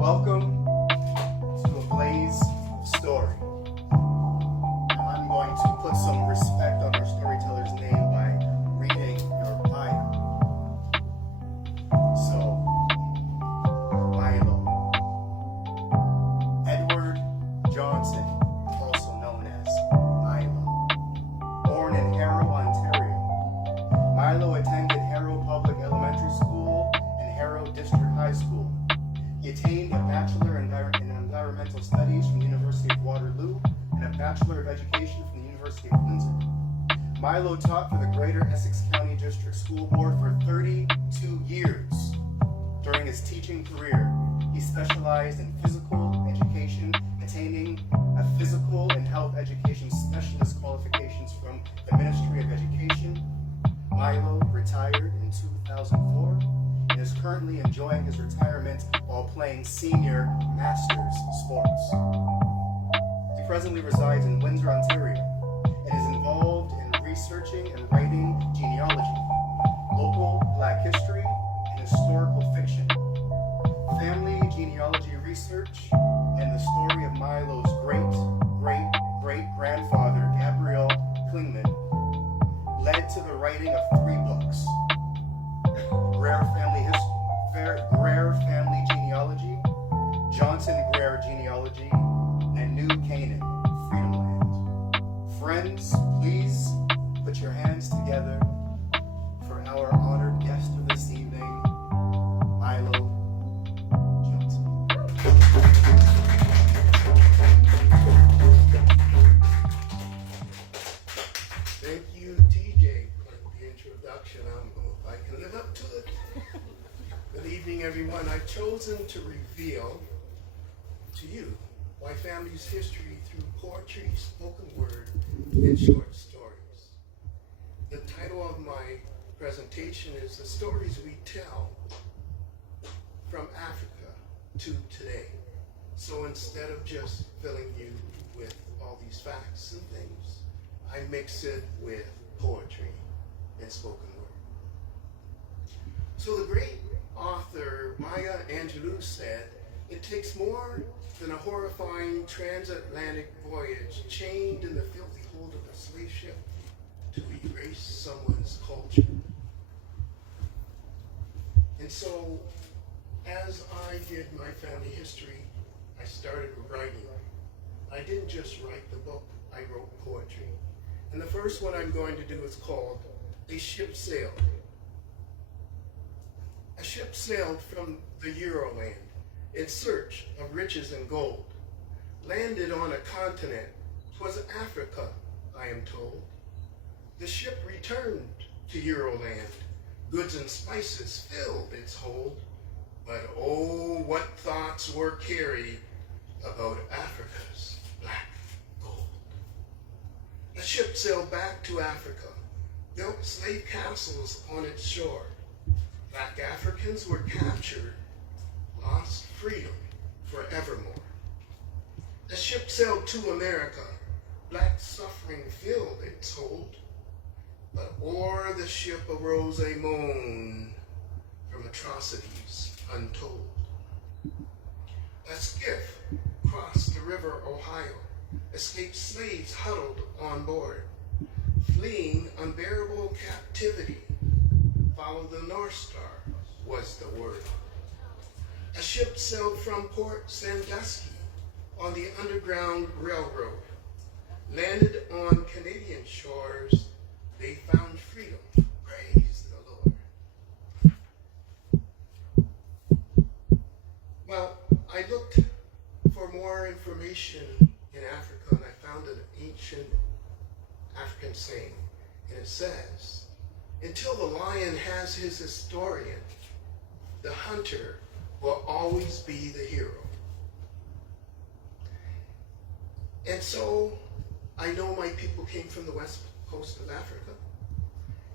Welcome to A Blaze of Story. Now I'm going to put some respect on our storyteller's name by reading your bio. So, Milo. Edward Johnson, also known as Milo. Born in Harrow, Ontario. Milo attended Harrow Public Elementary School and Harrow District High School. He attained a Bachelor in Environmental Studies from the University of Waterloo and a Bachelor of Education from the University of Windsor. Milo taught for the Greater Essex County District School Board for 32 years. During his teaching career, he specialized in physical education, attaining a physical and health education specialist qualifications from the Ministry of Education. Milo retired in 2004 and is currently enjoying his retirement while playing senior masters sports. He presently resides in Windsor, Ontario, and is involved in researching and writing genealogy, local Black history, and historical fiction, family genealogy research, and the story of Milo's great-great-great-grandfather, Gabriel Klingman, led to the writing of 3 books: Greer Family Genealogy, Johnson Greer Genealogy, and New Canaan, Freedom Land. Friends, please put your hands together for our honored guest of this evening, Milo Johnson. Thank you, TJ, for the introduction. I don't know if I can live up to it. Good evening, everyone. I've chosen to reveal to you my family's history through poetry, spoken word, and short stories. The title of my presentation is The Stories We Tell from Africa to Today. So instead of just filling you with all these facts and things, I mix it with poetry and spoken word. So the great author Maya Angelou said, "It takes more than a horrifying transatlantic voyage chained in the filthy hold of a slave ship to erase someone's culture." And so, as I did my family history, I started writing. I didn't just write the book, I wrote poetry. And the first one I'm going to do is called A Ship Sailed. A ship sailed from the Euroland in search of riches and gold. Landed on a continent, 'twas Africa, I am told. The ship returned to Euroland, goods and spices filled its hold. But oh, what thoughts were carried about Africa's black gold. The ship sailed back to Africa, built slave castles on its shore. Black Africans were captured, lost freedom forevermore. The ship sailed to America, black suffering filled its hold. But o'er the ship arose a moan from atrocities untold. A skiff crossed the river Ohio, escaped slaves huddled on board, fleeing unbearable captivity. Follow the North Star was the word. A ship sailed from Port Sandusky on the Underground Railroad. Landed on Canadian shores, they found freedom. Praise the Lord. Well, I looked for more information in Africa, and I found an ancient African saying, and it says, "Until the lion has his historian, the hunter will always be the hero." And so I know my people came from the west coast of Africa,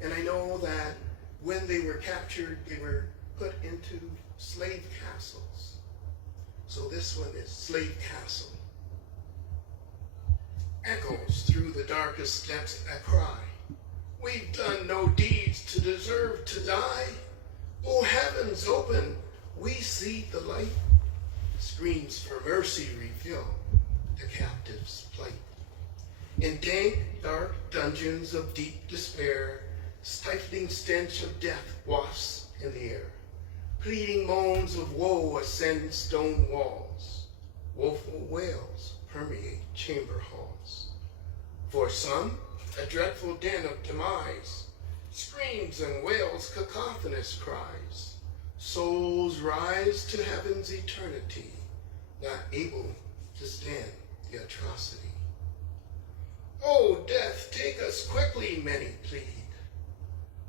and I know that when they were captured, they were put into slave castles. So this one is Slave Castle. Echoes through the darkest depths a cry, "We've done no deeds to deserve to die. Oh, heavens open, we see the light. screams for mercy reveal the captive's plight. In dank, dark dungeons of deep despair, stifling stench of death wafts in the air. Pleading moans of woe ascend stone walls. Woeful wails permeate chamber halls. For some, a dreadful den of demise, screams and wails, cacophonous cries. Souls rise to heaven's eternity, not able to stand the atrocity. Oh, death, take us quickly, many plead.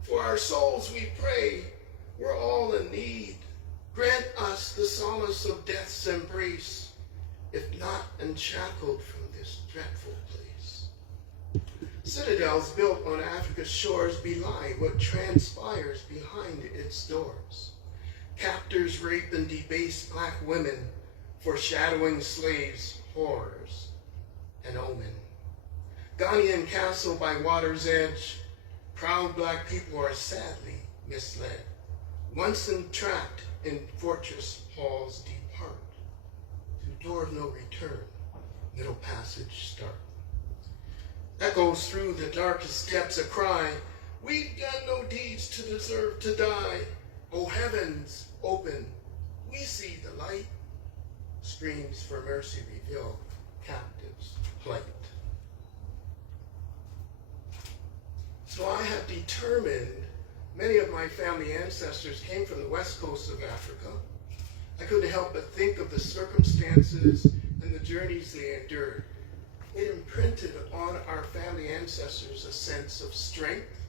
For our souls we pray, we're all in need. Grant us the solace of death's embrace, if not unshackled from this dreadful place. Citadels built on Africa's shores belie what transpires behind its doors. Captors rape and debase black women, foreshadowing slaves' horrors and omen. Ghanaian castle by water's edge, proud black people are sadly misled. Once entrapped in fortress halls depart, through door of no return, middle passage start. Echoes through the darkest depths a cry, we've done no deeds to deserve to die. O heavens, open, we see the light. Screams for mercy reveal captives' plight. So I have determined many of my family ancestors came from the west coast of Africa. I couldn't help but think of the circumstances and the journeys they endured. It imprinted on our family ancestors a sense of strength,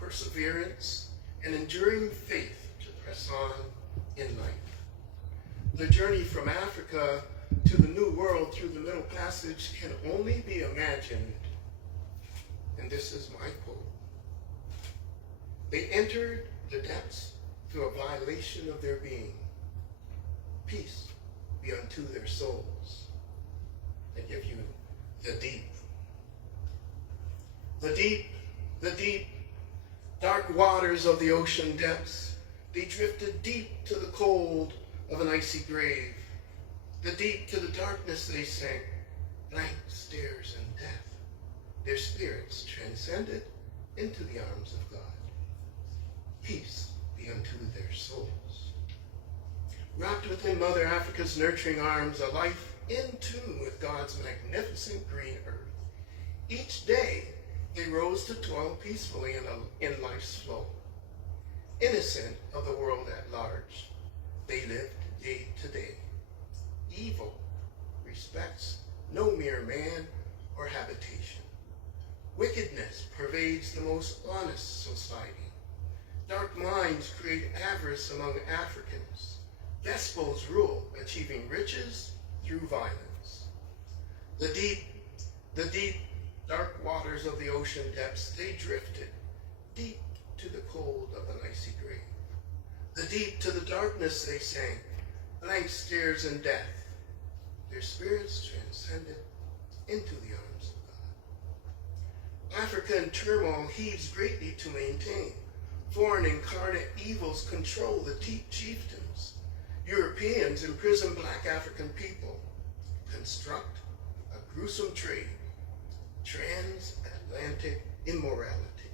perseverance, and enduring faith to press on in life. The journey from Africa to the New World through the Middle Passage can only be imagined. And this is my quote. They entered the depths through a violation of their being. Peace be unto their souls. I give you the deep. The deep, dark waters of the ocean depths. They drifted deep to the cold of an icy grave. The deep to the darkness they sank, blank stares and death. Their spirits transcended into the arms of God. Peace be unto their souls. Wrapped within Mother Africa's nurturing arms, a life in tune with God's magnificent green earth. Each day, they rose to toil peacefully in life's flow. Innocent of the world at large, they lived day to day. Evil respects no mere man or habitation. Wickedness pervades the most honest society. Dark minds create avarice among Africans. Despots rule, achieving riches through violence. The deep, dark waters of the ocean depths, they drifted deep to the cold of an icy grave. The deep to the darkness they sank, blank stares and death. Their spirits transcended into the arms of God. Africa in turmoil heaves greatly to maintain. Foreign incarnate evils control the deep chieftains. Europeans imprison black African people, construct a gruesome trade, transatlantic immorality.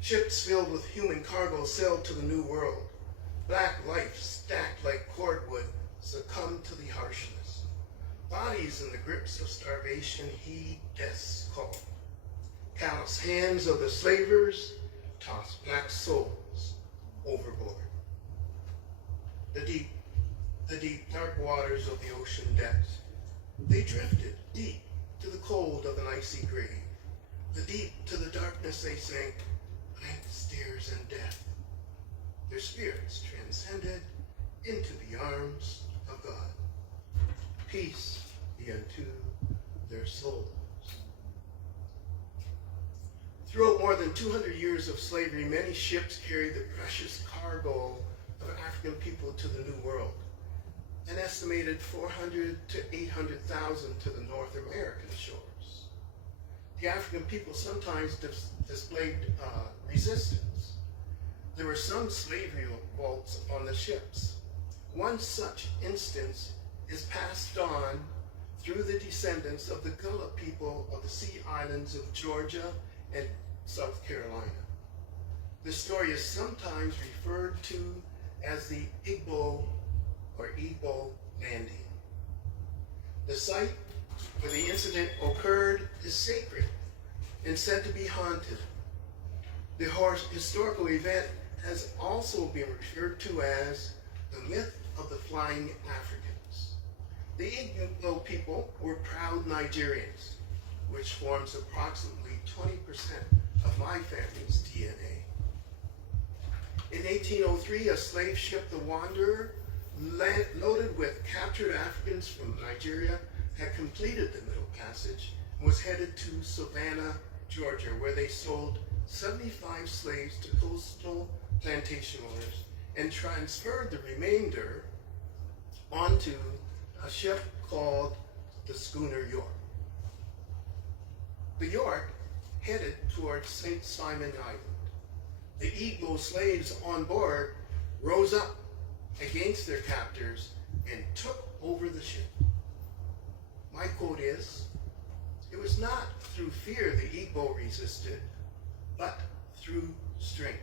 Ships filled with human cargo sailed to the New World. Black life stacked like cordwood succumbed to the harshness. Bodies in the grips of starvation heed death's call. Callous hands of the slavers toss black souls overboard. The deep, dark waters of the ocean depths, they drifted deep to the cold of an icy grave. The deep to the darkness they sank, blank stares and death. Their spirits transcended into the arms of God. Peace be unto their souls. Throughout more than 200 years of slavery, many ships carried the precious cargo of African people to the New World. An estimated 400 to 800,000 to the North American shores. The African people sometimes displayed resistance. There were some slavery revolts on the ships. One such instance is passed on through the descendants of the Gullah people of the Sea Islands of Georgia and South Carolina. The story is sometimes referred to as the Igbo or Igbo landing. The site where the incident occurred is sacred and said to be haunted. The historical event has also been referred to as the myth of the flying Africans. The Igbo people were proud Nigerians, which forms approximately 20% of my family's DNA. In 1803, a slave ship, the Wanderer, loaded with captured Africans from Nigeria, had completed the Middle Passage and was headed to Savannah, Georgia, where they sold 75 slaves to coastal plantation owners and transferred the remainder onto a ship called the schooner York. The York headed towards St. Simon Island. The Igbo slaves on board rose up against their captors and took over the ship. My quote is, "It was not through fear the Igbo resisted, but through strength."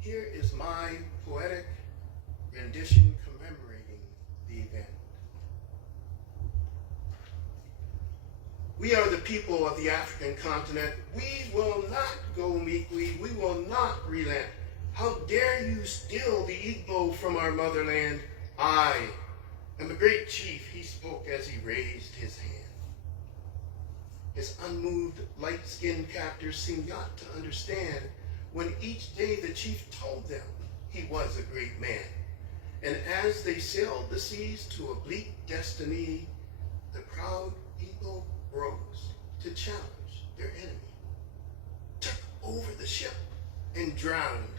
Here is my poetic rendition commemorating the event. We are the people of the African continent. We will not go meekly. We will not relent. How dare you steal the Igbo from our motherland? I am a great chief, he spoke as he raised his hand. His unmoved, light-skinned captors seemed not to understand when each day the chief told them he was a great man. And as they sailed the seas to a bleak destiny, the proud Igbo rose to challenge their enemy, took over the ship, and drowned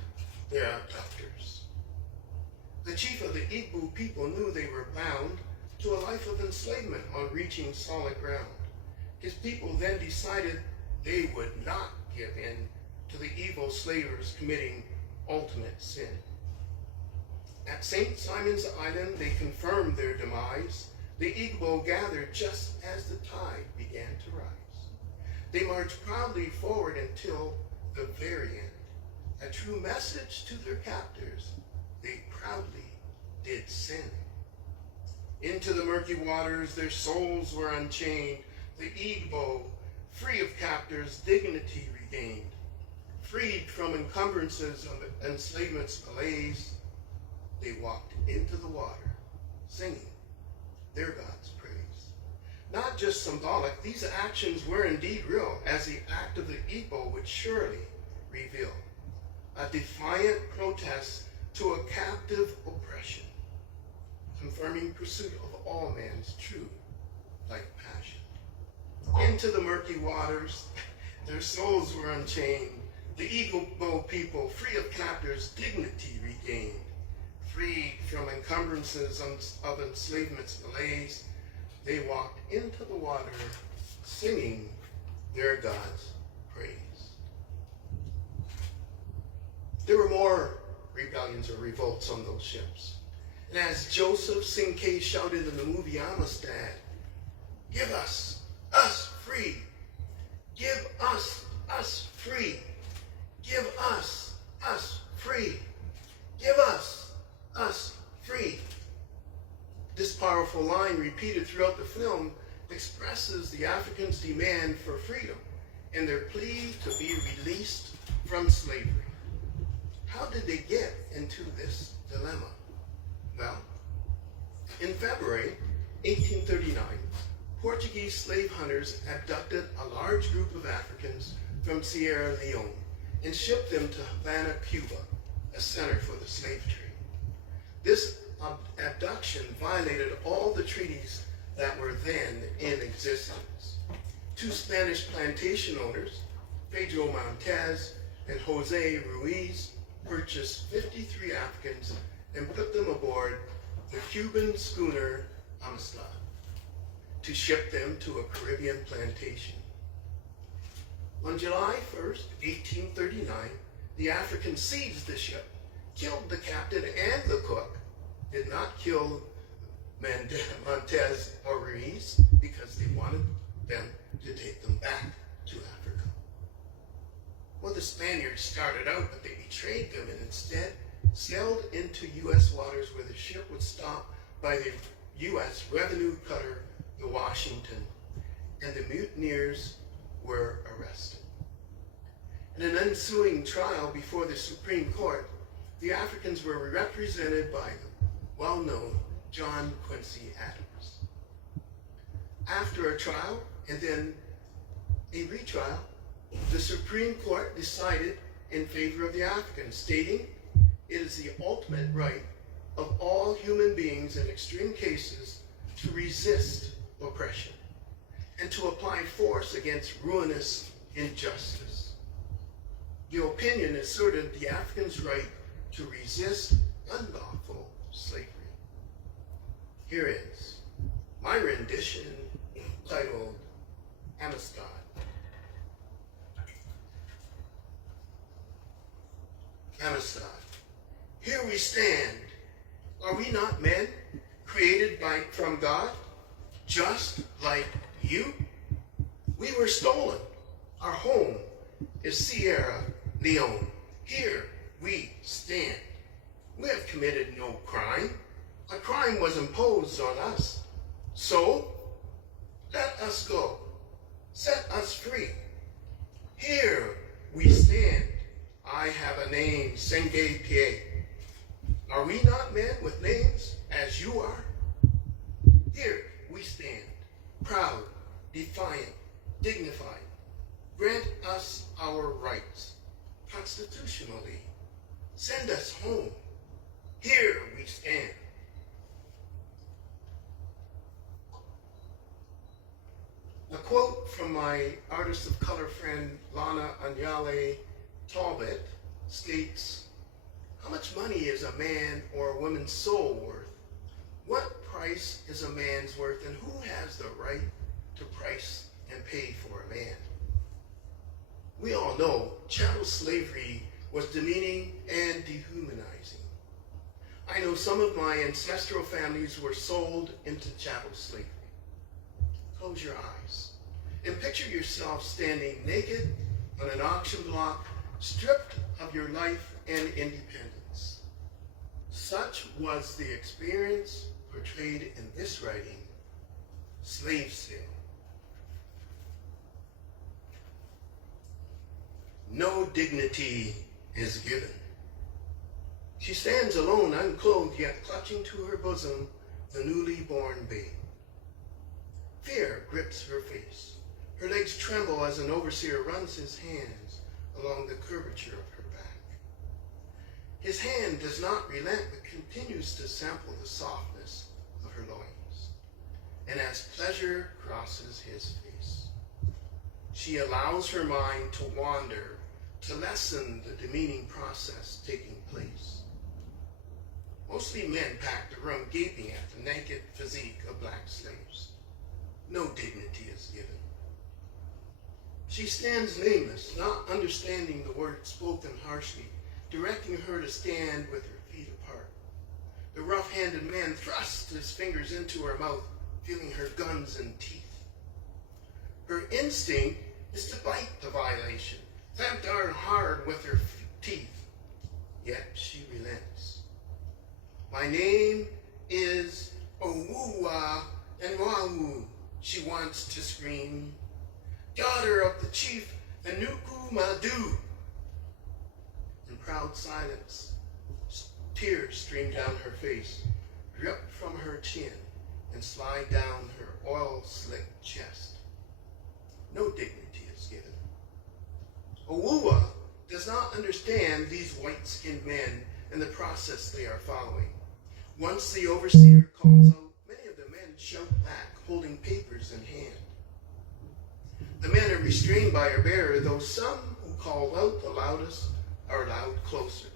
their abductors. The chief of the Igbo people knew they were bound to a life of enslavement on reaching solid ground. His people then decided they would not give in to the evil slavers committing ultimate sin. At St. Simon's Island, they confirmed their demise. The Igbo gathered just as the tide began to rise. They marched proudly forward until the very end. A true message to their captors, they proudly did send. Into the murky waters, their souls were unchained. The Igbo, free of captors, dignity regained. Freed from encumbrances of enslavement's malaise, they walked into the water, singing their God's praise. Not just symbolic, these actions were indeed real, as the act of the Igbo would surely reveal. A defiant protest to a captive oppression, confirming pursuit of all man's true life passion. Into the murky waters, their souls were unchained. The Igbo people, free of captors, dignity regained. Freed from encumbrances of enslavement's malaise, they walked into the water, singing their God's praise. There were more rebellions or revolts on those ships. And as Joseph Sinkay shouted in the movie Amherstburg, "Give us free. Give us free. Give us free. Give us free." This powerful line, repeated throughout the film, expresses the Africans' demand for freedom and their plea to be released from slavery. How did they get into this dilemma? Well, in February 1839, Portuguese slave hunters abducted a large group of Africans from Sierra Leone and shipped them to Havana, Cuba, a center for the slave trade. This abduction violated all the treaties that were then in existence. Two Spanish plantation owners, Pedro Montez and Jose Ruiz, purchased 53 Africans and put them aboard the Cuban schooner Amherstburg to ship them to a Caribbean plantation. On July 1st, 1839, the Africans seized the ship killed the captain and the cook, did not kill Montez or Ruiz because they wanted them to take them back to Africa. Well, the Spaniards started out, but they betrayed them and instead sailed into U.S. waters where the ship would stop by the U.S. revenue cutter, the Washington, and the mutineers were arrested. In an ensuing trial before the Supreme Court, the Africans were represented by the well-known John Quincy Adams. After a trial and then a retrial, the Supreme Court decided in favor of the Africans, stating it is the ultimate right of all human beings in extreme cases to resist oppression and to apply force against ruinous injustice. The opinion asserted the Africans' right to resist unlawful slavery. Here is my rendition titled Amherstburg. Amherstburg. Here we stand. Are we not men created from God, just like you? We were stolen. Our home is Sierra Leone. Here we stand. We have committed no crime. A crime was imposed on us. So, let us go. Set us free. Here we stand. I have a name, Senge Pie. Are we not men with names as you are? Here we stand, proud, defiant, dignified. Grant us our rights constitutionally. Send us home. Here we stand. A quote from my artist of color friend Lana Anyale Talbot states, "How much money is a man or a woman's soul worth? What price is a man's worth, and who has the right to price and pay for a man?" We all know chattel slavery was demeaning and dehumanizing. I know some of my ancestral families were sold into chattel slavery. Close your eyes and picture yourself standing naked on an auction block, stripped of your life and independence. Such was the experience portrayed in this writing, Slave Sale. No dignity is given. She stands alone, unclothed, yet clutching to her bosom the newly born babe. Fear grips her face. Her legs tremble as an overseer runs his hands along the curvature of her back. His hand does not relent, but continues to sample the softness of her loins. And as pleasure crosses his face, she allows her mind to wander, to lessen the demeaning process taking place. Mostly men pack the room gaping at the naked physique of black slaves. No dignity is given. She stands nameless, not understanding the words spoken harshly, directing her to stand with her feet apart. The rough-handed man thrusts his fingers into her mouth, feeling her gums and teeth. Her instinct is to bite the violation, clamp down hard with her teeth. Yet she relents. My name is Owuwa Enwawu, she wants to scream. Daughter of the chief Enuku Madu. In proud silence, tears stream down her face, drip from her chin, and slide down her oil-slicked chest. No dignity is given. Owuwa does not understand these white-skinned men and the process they are following. Once the overseer calls out, many of the men shout back, holding papers in hand. The men are restrained by her bearer, though some who call out the loudest are allowed closer.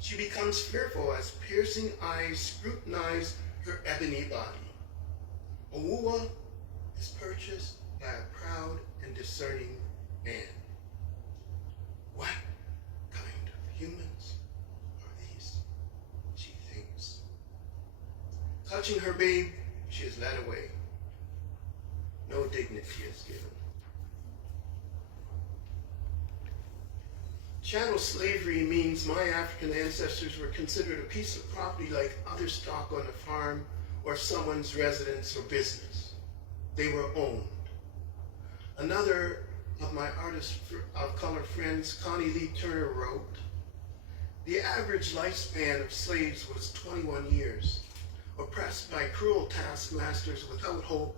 She becomes fearful as piercing eyes scrutinize her ebony body. Owuwa is purchased by a proud and discerning man. What kind of humans Touching her babe, she is led away. No dignity is given. Chattel slavery means my African ancestors were considered a piece of property like other stock on a farm or someone's residence or business. They were owned. Another of my artist of color friends, Connie Lee Turner, wrote, "The average lifespan of slaves was 21 years. Oppressed by cruel taskmasters without hope,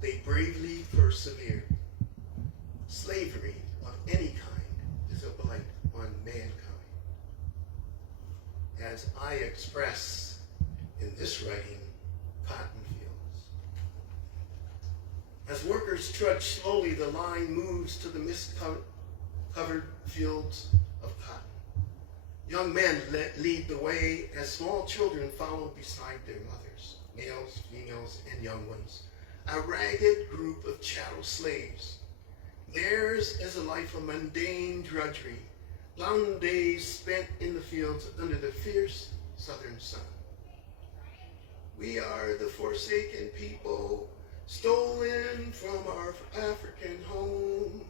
they bravely persevered. Slavery of any kind is a blight on mankind." As I express in this writing, cotton fields. As workers trudge slowly, the line moves to the mist-covered fields of cotton. Young men lead the way as small children follow beside their mothers, males, females, and young ones. A ragged group of chattel slaves. Theirs is a life of mundane drudgery, long days spent in the fields under the fierce southern sun. We are the forsaken people, stolen from our African home,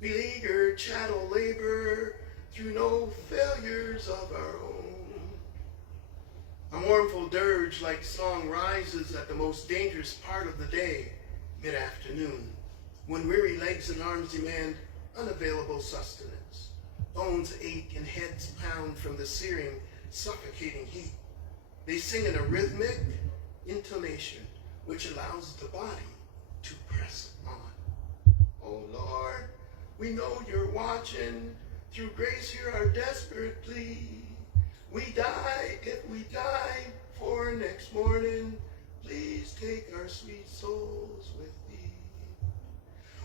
beleaguered chattel labor through no failures of our own. A mournful dirge-like song rises at the most dangerous part of the day, mid-afternoon, when weary legs and arms demand unavailable sustenance. Bones ache and heads pound from the searing, suffocating heat. They sing in a rhythmic intonation which allows the body to press on. Oh Lord, we know you're watching. Through grace hear our desperate plea. We die if we die, for next morning, please take our sweet souls with thee.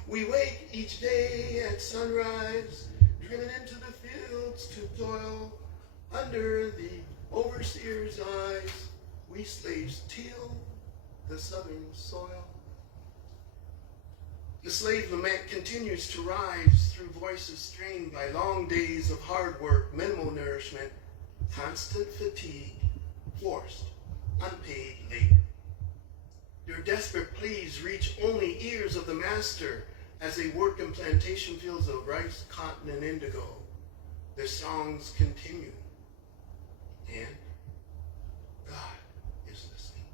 We wake each day at sunrise, driven into the fields to toil. Under the overseer's eyes, we slaves till the southern soil. The slave lament continues to rise through voices strained by long days of hard work, minimal nourishment, constant fatigue, forced, unpaid labor. Their desperate pleas reach only ears of the master as they work in plantation fields of rice, cotton, and indigo. Their songs continue, and God is listening.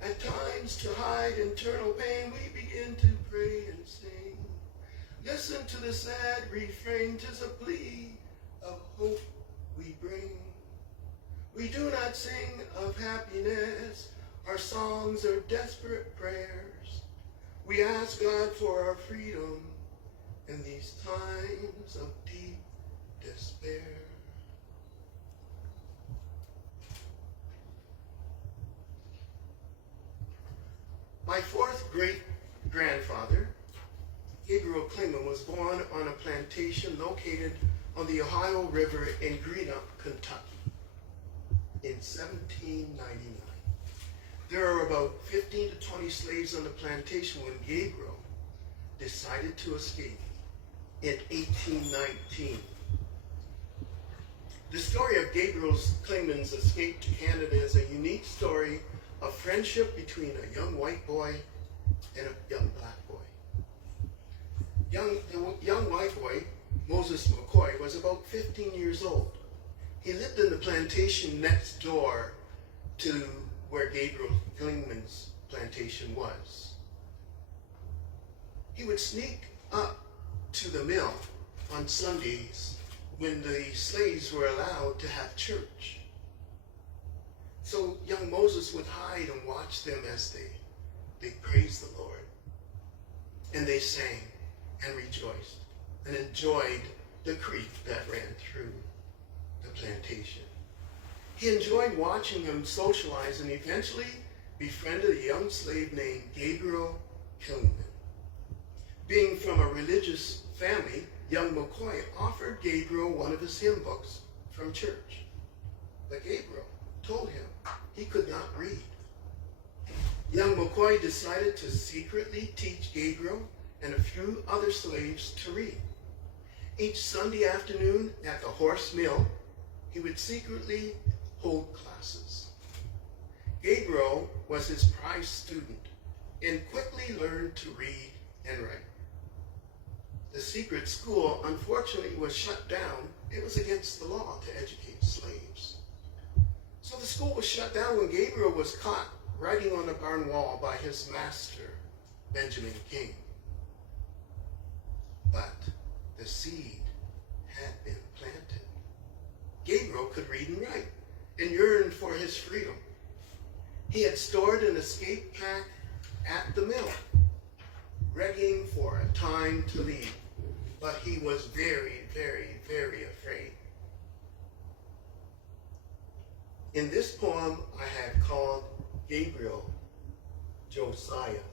At times, to hide internal pain, we begin to pray and sing. Listen to the sad refrain, 'tis a plea of hope we bring. We do not sing of happiness, our songs are desperate prayers. We ask God for our freedom in these times of deep despair. My fourth great-grandfather, Gabriel Klingman, was born on a plantation located on the Ohio River in Greenup, Kentucky in 1799. There are about 15 to 20 slaves on the plantation when Gabriel decided to escape in 1819. The story of Gabriel Klingman's escape to Canada is a unique story of friendship between a young white boy and a young black boy. The young white boy, Moses McCoy, was about 15 years old. He lived in the plantation next door to where Gabriel Klingman's plantation was. He would sneak up to the mill on Sundays when the slaves were allowed to have church. So young Moses would hide and watch them as they praised the Lord. And they sang and rejoiced and enjoyed the creek that ran through the plantation. He enjoyed watching them socialize and eventually befriended a young slave named Gabriel Klingman. Being from a religious family, young McCoy offered Gabriel one of his hymn books from church. But Gabriel told him he could not read. Young McCoy decided to secretly teach Gabriel and a few other slaves to read. Each Sunday afternoon at the horse mill, he would secretly hold classes. Gabriel was his prize student and quickly learned to read and write. The secret school, unfortunately, was shut down. It was against the law to educate slaves. So the school was shut down when Gabriel was caught writing on the barn wall by his master, Benjamin King. But the seed had been planted. Gabriel could read and write and yearned for his freedom. He had stored an escape pack at the mill, readying for a time to leave. But he was very, very, very afraid. In this poem, I had called Gabriel Josiah.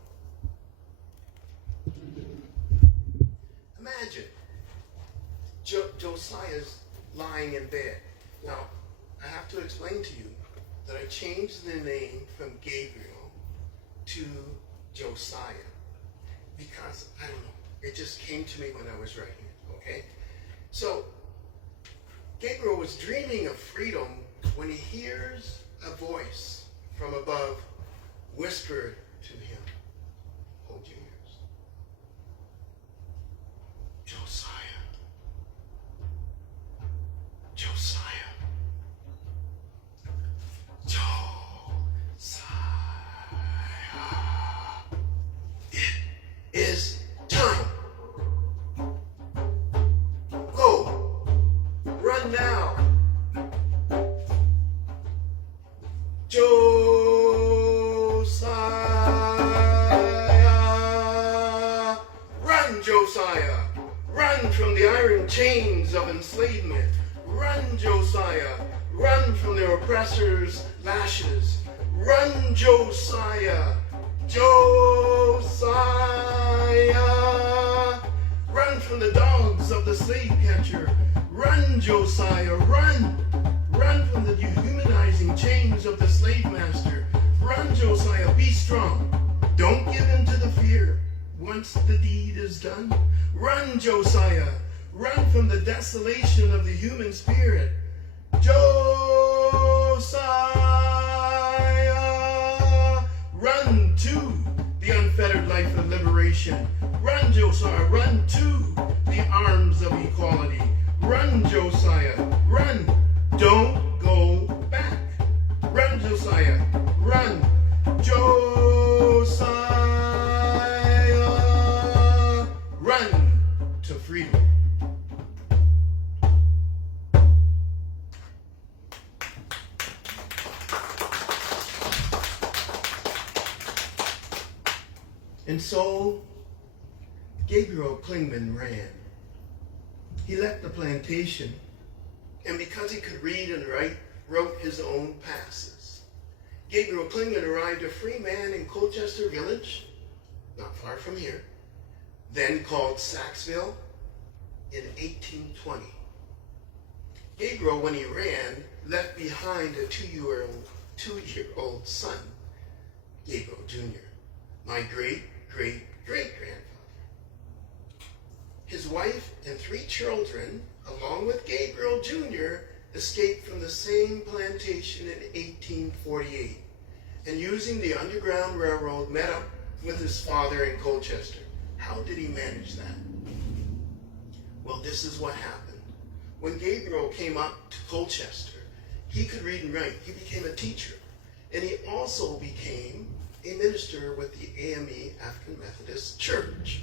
Imagine Josiah's lying in bed. Now, I have to explain to you that I changed the name from Gabriel to Josiah because, I don't know, it just came to me when I was writing it, okay? So, Gabriel was dreaming of freedom when he hears a voice from above whispered to him. Hold your ears. Josiah. Josiah. It is time. Go. Run now. Josiah. Run, Josiah. Run from the iron chains of enslavement. Run, Josiah. Run from their oppressors' lashes. Run, Josiah. Josiah. Run from the dogs of the slave catcher. Run, Josiah. Run. Run from the dehumanizing chains of the slave master. Run, Josiah. Be strong. Don't give in to the fear once the deed is done. Run, Josiah. Run from the desolation of the human spirit. Josiah. Run to the unfettered life of liberation. Run, Josiah. Run to the arms of equality. Run, Josiah. Run. Don't go back. Run, Josiah. Run. Josiah. Run to freedom. And so, Gabriel Clingman ran. He left the plantation, and because he could read and write, wrote his own passes. Gabriel Clingman arrived a free man in Colchester Village, not far from here, then called Saxville, in 1820. Gabriel, when he ran, left behind a two-year-old son, Gabriel Jr., my great-great-great-grandfather. His wife and 3 children, along with Gabriel Jr., escaped from the same plantation in 1848, and using the Underground Railroad, met up with his father in Colchester. How did he manage that? Well, this is what happened. When Gabriel came up to Colchester, he could read and write. He became a teacher, and he also became a minister with the AME African Methodist Church.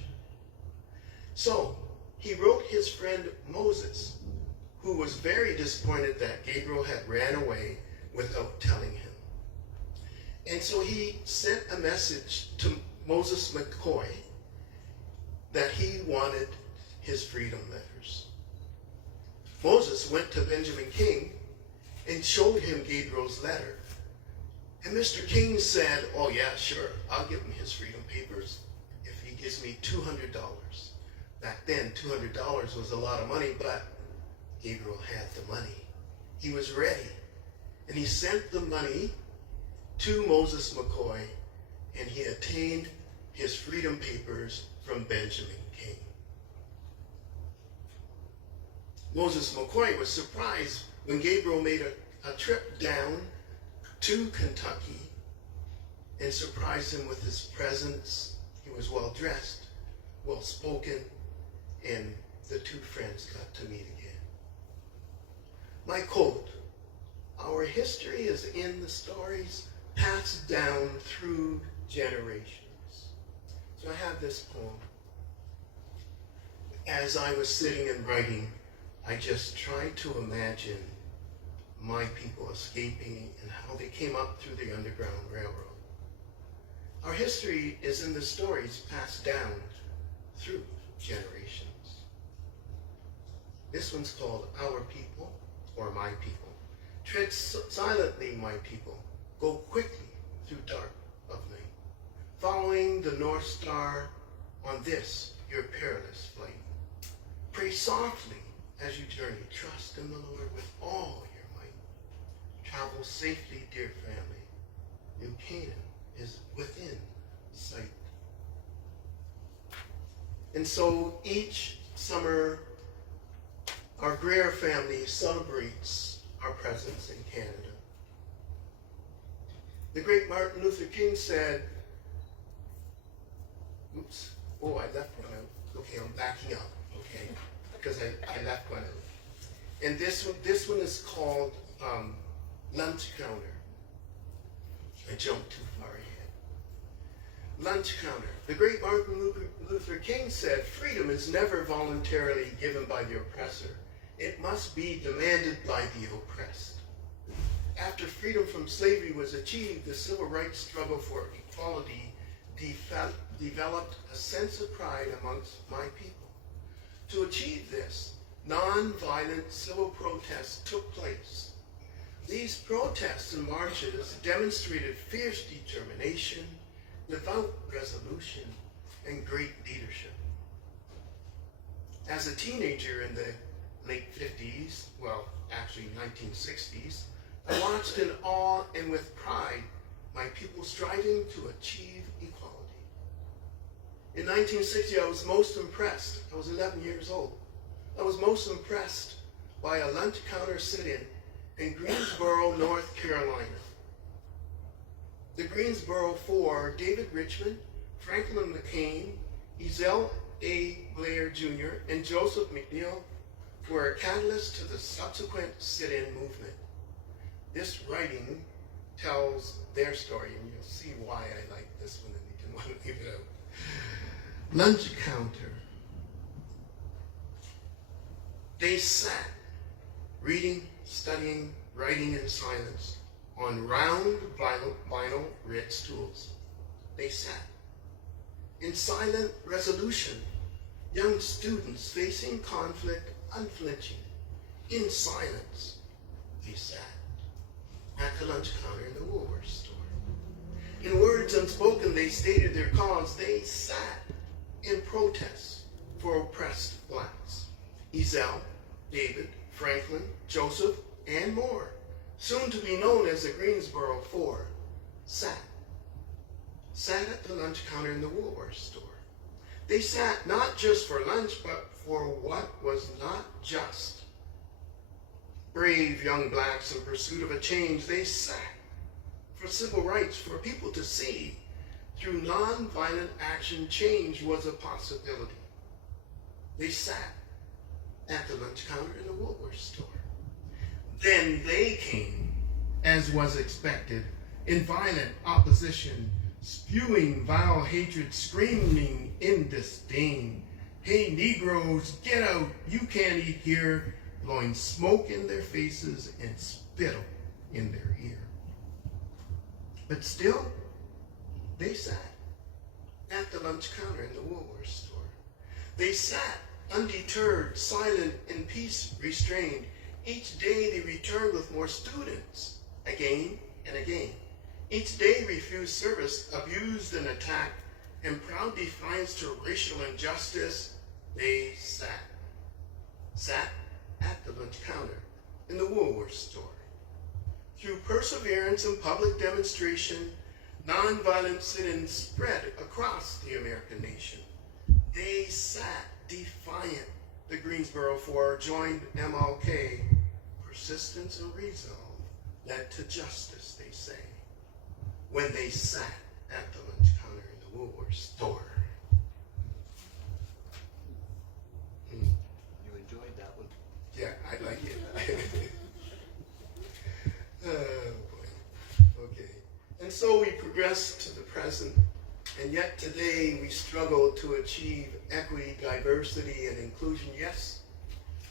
So he wrote his friend Moses, who was very disappointed that Gabriel had ran away without telling him. And so he sent a message to Moses McCoy that he wanted his freedom letters. Moses went to Benjamin King and showed him Gabriel's letter. And Mr. King said, oh yeah, sure, I'll give him his freedom papers if he gives me $200. Back then, $200 was a lot of money, but Gabriel had the money. He was ready. And he sent the money to Moses McCoy, and he obtained his freedom papers from Benjamin King. Moses McCoy was surprised when Gabriel made a trip down to Kentucky and surprised him with his presence. He was well dressed, well spoken, and the two friends got to meet again. My quote, "Our history is in the stories passed down through generations." So I have this poem. As I was sitting and writing, I just tried to imagine my people escaping and how they came up through the Underground Railroad. Our history is in the stories passed down through generations. This one's called Our People, or My People. Tread silently, my people. Go quickly through dark of night, following the North Star on this, your perilous flight. Pray softly as you journey. Trust in the Lord with all your might. Travel safely, dear family. New Canaan is within sight. And so each summer, our Greer family celebrates our presence in Canada. The great Martin Luther King said, oops, oh, I left one out. Okay, I'm backing up, okay, because I left one out. And this one is called Lunch Counter. I jumped too far ahead. Lunch Counter. The great Martin Luther King said, freedom is never voluntarily given by the oppressor. It must be demanded by the oppressed. After freedom from slavery was achieved, the civil rights struggle for equality developed a sense of pride amongst my people. To achieve this, non-violent civil protests took place. These protests and marches demonstrated fierce determination, devout resolution, and great leadership. As a teenager in the late 50s, well, actually 1960s, I watched in awe and with pride my people striving to achieve equality. In 1960, I was most impressed. I was 11 years old. I was most impressed by a lunch counter sit-in in Greensboro, North Carolina. The Greensboro Four, David Richmond, Franklin McCain, Ezell A. Blair Jr., and Joseph McNeil were a catalyst to the subsequent sit-in movement. This writing tells their story, and you'll see why I like this one and you didn't want to leave it out. Lunch counter. They sat, reading, studying, writing in silence, on round vinyl red stools. They sat. In silent resolution, young students facing conflict unflinching. In silence, they sat at the lunch counter in the Woolworth store. In words unspoken, they stated their cause. They sat in protest for oppressed blacks. Ezell, David, Franklin, Joseph, and more, soon to be known as the Greensboro Four, sat at the lunch counter in the Woolworth store. They sat not just for lunch, but for what was not just. Brave young blacks in pursuit of a change, they sat for civil rights, for people to see through nonviolent action change was a possibility. They sat at the lunch counter in the Woolworth store. Then they came, as was expected, in violent opposition, spewing vile hatred, screaming in disdain. Hey, Negroes, get out, you can't eat here, blowing smoke in their faces and spittle in their ear. But still, they sat at the lunch counter in the Woolworth store. They sat undeterred, silent, in peace restrained. Each day they returned with more students, again and again. Each day refused service, abused and attacked, in proud defiance to racial injustice. They sat at the lunch counter in the Woolworth store. Through perseverance and public demonstration, nonviolent sit-ins spread across the American nation. They sat defiant. The Greensboro Four joined MLK. Persistence and resolve led to justice, they say. When they sat at the lunch counter in the Woolworth store. You enjoyed that one? Yeah, I like it. Oh, boy. Okay. And so we progress to the present, and yet today we struggle to achieve equity, diversity, and inclusion. Yes,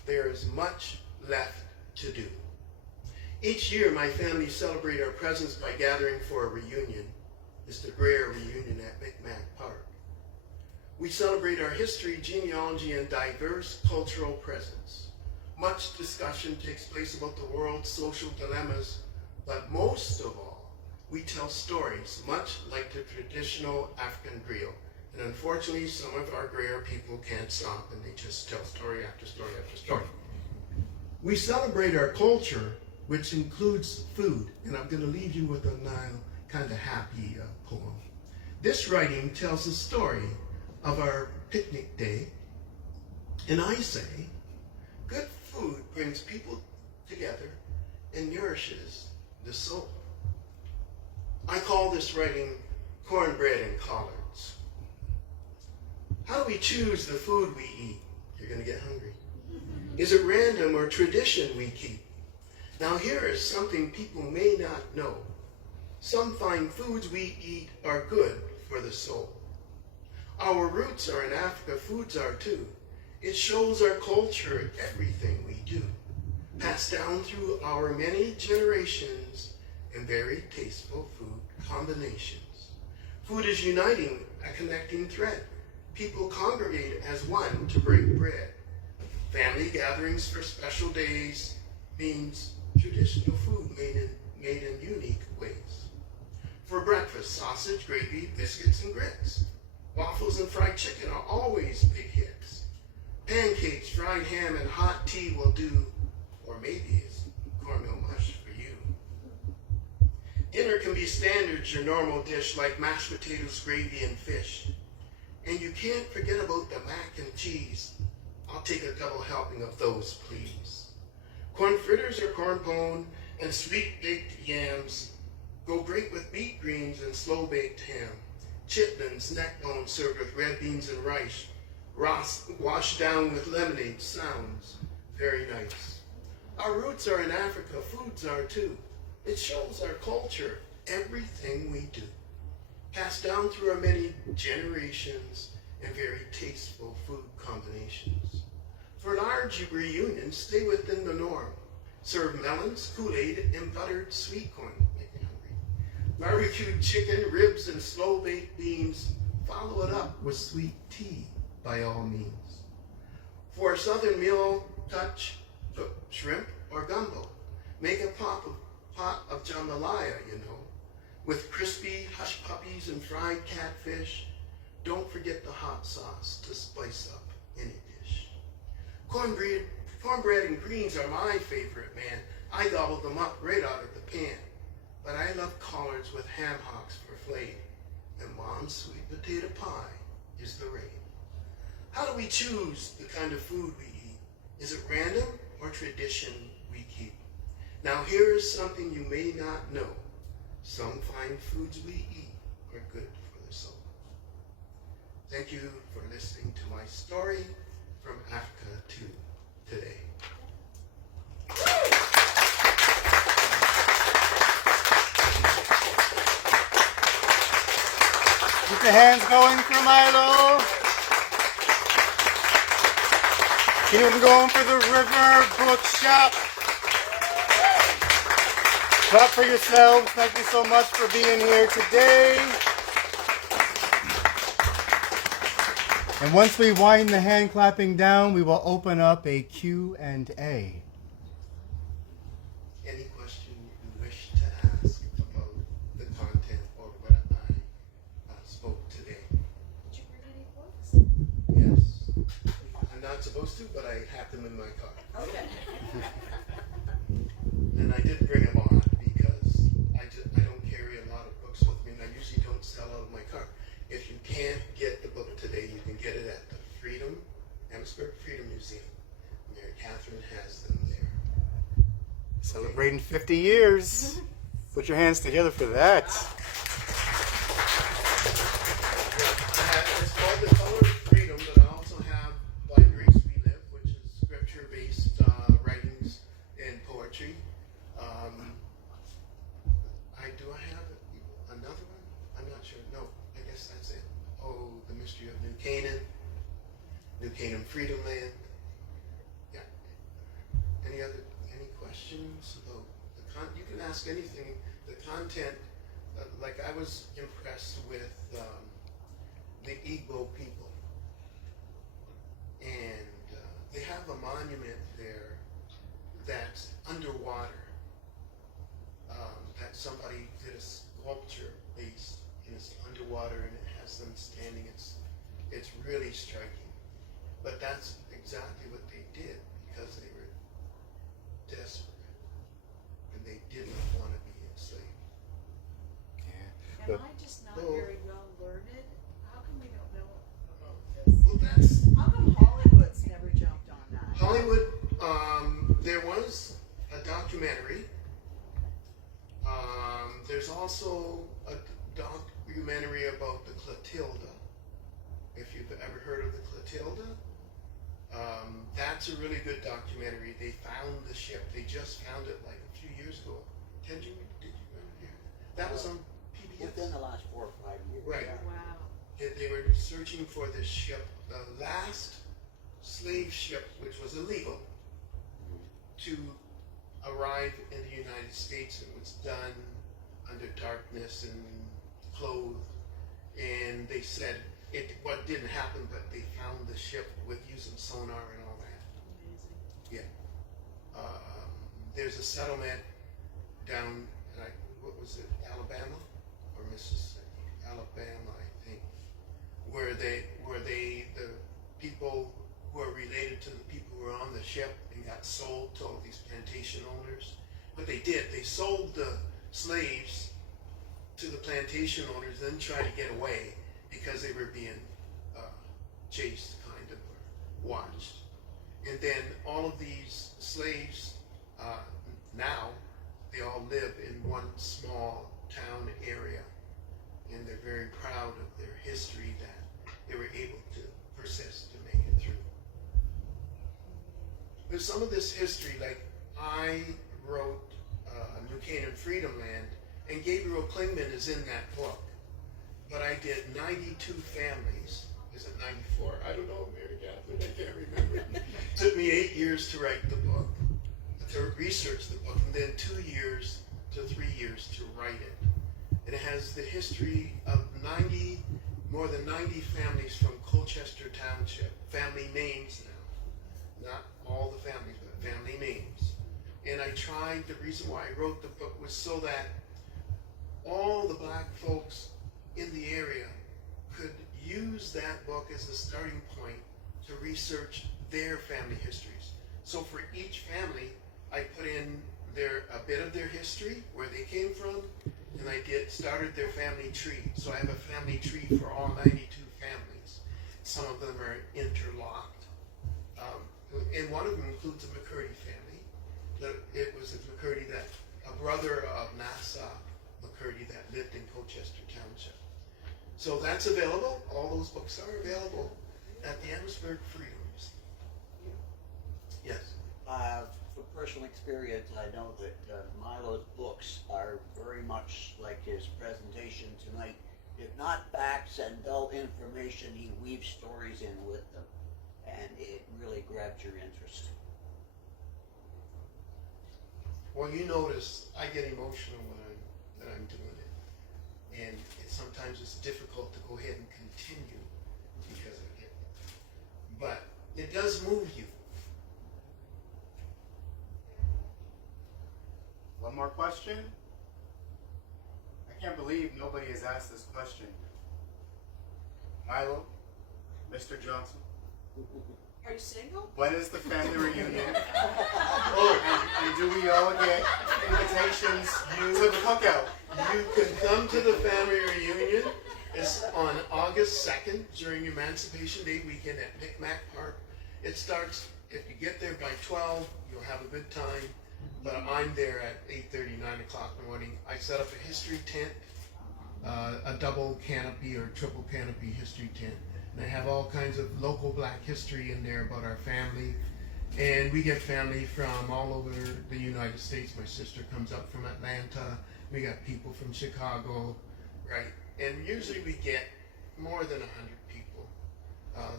there is much left to do. Each year, my family celebrate our presence by gathering for a reunion. It's the rare reunion at Micmac Park. We celebrate our history, genealogy, and diverse cultural presence. Much discussion takes place about the world's social dilemmas, but most of all, we tell stories, much like the traditional African griot. And unfortunately, some of our grayer people can't stop, and they just tell story after story after story. We celebrate our culture, which includes food, and I'm going to leave you with a kind of happy poem. This writing tells the story of our picnic day, and I say, good food brings people together and nourishes the soul. I call this writing cornbread and collards. How do we choose the food we eat? You're going to get hungry. Is it random or tradition we keep? Now here is something people may not know. Some find foods we eat are good for the soul. Our roots are in Africa, foods are too. It shows our culture, everything we do, passed down through our many generations in very tasteful food combinations. Food is uniting, a connecting thread. People congregate as one to break bread. Family gatherings for special days means traditional food made in unique ways. For breakfast, sausage, gravy, biscuits, and grits. Waffles and fried chicken are always big hits. Pancakes, fried ham, and hot tea will do, or maybe it's cornmeal mush for you. Dinner can be standards, your normal dish, like mashed potatoes, gravy, and fish. And you can't forget about the mac and cheese. I'll take a double helping of those, please. Corn fritters or corn pone and sweet-baked yams go great with beet greens and slow-baked ham. Chitlins, neck bones served with red beans and rice. Washed down with lemonade sounds very nice. Our roots are in Africa, foods are too. It shows our culture, everything we do. Passed down through our many generations and very tasteful food combinations. For large reunions, stay within the norm. Serve melons, Kool-Aid, and buttered sweet corn. Make me hungry. Barbecued chicken, ribs, and slow-baked beans. Follow it up with sweet tea, by all means. For a southern meal, touch shrimp or gumbo. Make a pot of jambalaya, with crispy hush puppies and fried catfish. Don't forget the hot sauce to spice up any dish. Cornbread and greens are my favorite, man. I gobble them up right out of the pan. But I love collards with ham hocks for flavor. And Mom's sweet potato pie is the rave. How do we choose the kind of food we eat? Is it random or tradition we keep? Now here is something you may not know. Some fine foods we eat are good for the soul. Thank you for listening to my story from Africa to today. Keep the hands going for Milo. Keep them going for the River Bookshop. Clap for yourselves. Thank you so much for being here today. And once we wind the hand clapping down, we will open up a Q&A. Any question you wish to ask about the content or what I spoke today? Did you bring any books? Yes. I'm not supposed to, but I have them in my car. Okay. And I did bring them on because I don't carry a lot of books with me, and I usually don't sell out of my car. If you can't get the book today, you can get it at the Amherstburg Freedom Museum. Mary Catherine has them there. Celebrating 50 years. Put your hands together for that. history of New Canaan, New Canaan Freedom Land. Yeah. Any questions about the you can ask anything. The content, like I was impressed with the Igbo people. And they have a monument there that's underwater. That somebody did a sculpture based, and it's underwater and it has them standing. It's really striking. But that's exactly what they did because they were desperate and they didn't want to be enslaved. Am I just not very well learned? How come we don't know about Well, this? How come Hollywood's never jumped on that? Hollywood, there was a documentary. There's also a documentary about the Clotilda, if you've ever heard of the Clotilda. That's a really good documentary. They found the ship. They just found it like a few years ago. Did you remember here? That was on PBS. Within the last 4 or 5 years. Right. Yeah. Wow. They were searching for this ship, the last slave ship, which was illegal, to arrive in the United States. It was done under darkness and clothed, and they said what didn't happen, but they found the ship with using sonar and all that. Amazing. Yeah. There's a settlement down, what was it, Alabama or Mississippi? Alabama, I think, where the people who are related to the people who were on the ship and got sold to all these plantation owners. What they did, they sold the slaves to the plantation owners, then tried to get away because they were being chased, kind of, or watched. And then all of these slaves, now, they all live in one small town area. And they're very proud of their history that they were able to persist to make it through. There's some of this history, like I wrote New Canaan Freedom Land, and Gabriel Klingman is in that book. But I did 92 families. Is it 94? I don't know, Mary Catherine, I can't remember. It took me 8 years to write the book, to research the book, and then 2 years to 3 years to write it. And it has the history of more than 90 families from Colchester Township, family names now. Not all the families, but family names. And the reason why I wrote the book was so that all the black folks in the area could use that book as a starting point to research their family histories. So for each family, I put in a bit of their history, where they came from, and I started their family tree. So I have a family tree for all 92 families. Some of them are interlocked. And one of them includes a McCurdy family. It was a McCurdy a brother of Nassau McCurdy that lived in Colchester Township. So that's available. All those books are available at the Amherstburg Freedom Museum. Yes. For personal experience, I know that Milo's books are very much like his presentation tonight. If not facts and dull information, he weaves stories in with them, and it really grabs your interest. Well, you notice I get emotional when I'm doing it, and sometimes it's difficult to go ahead and continue because of it. But it does move you. One more question? I can't believe nobody has asked this question. Milo, Mr. Johnson, Are you single? when is the family reunion? and do we all get invitations to the cookout? You can come to the family reunion. It's on August 2nd during Emancipation Day weekend at Micmac Park. It starts, if you get there by 12, you'll have a good time. But I'm there at 8:30, 9 o'clock in the morning. I set up a history tent, a double canopy or triple canopy history tent. And I have all kinds of local black history in there about our family. And we get family from all over the United States. My sister comes up from Atlanta. We got people from Chicago, right? And usually we get more than 100 people.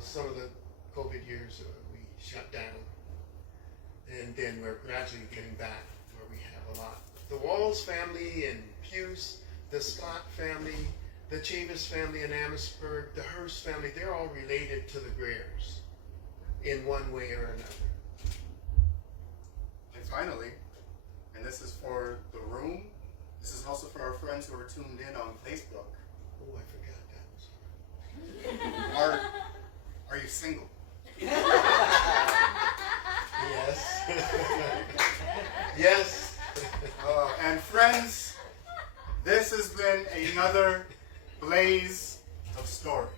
Some of the COVID years we shut down, and then we're gradually getting back where we have a lot. The Walls family in Puce, the Scott family, the Chavis family in Amherstburg, the Hearst family, they're all related to the Greers in one way or another. And finally, and this is for the room, this is also for our friends who are tuned in on Facebook. Oh, I forgot that. I'm sorry. Are you single? Yes. Yes. And friends, this has been another blaze of story.